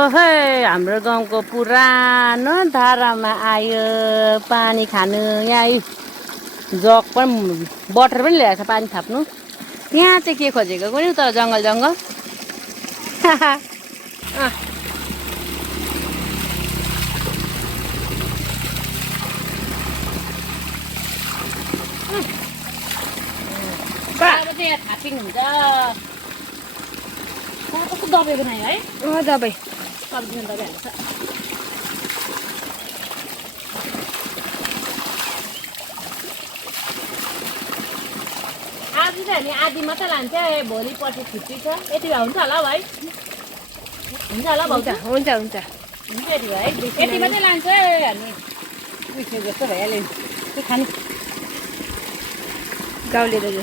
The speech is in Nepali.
ओहे हाम्रो गाउँको पुरानो धारामा आयो पानी खानु। यहाँ जग पनि बटर पनि ल्याएको छ पानी थाप्नु। यहाँ चाहिँ के खोजेको कुनै तर जङ्गल जङ्गल यहाँ थापिङ हुन्छ। कस्तो दबाई बनायो है? दबाई सब्जीमा दबाई हाल्छ। आज चाहिँ हामी आधी मात्रै लान्छ, भोलि पर्सि छुट्टी छ। यति भए हुन्छ होला भाइ? हुन्छ होला भाउजू? हुन्छ हुन्छ हुन्छ यति भयो है। यति मात्रै लान्छ हामी। उइसो जस्तो भइहाल्यो नि के खाने गाउँले दाजु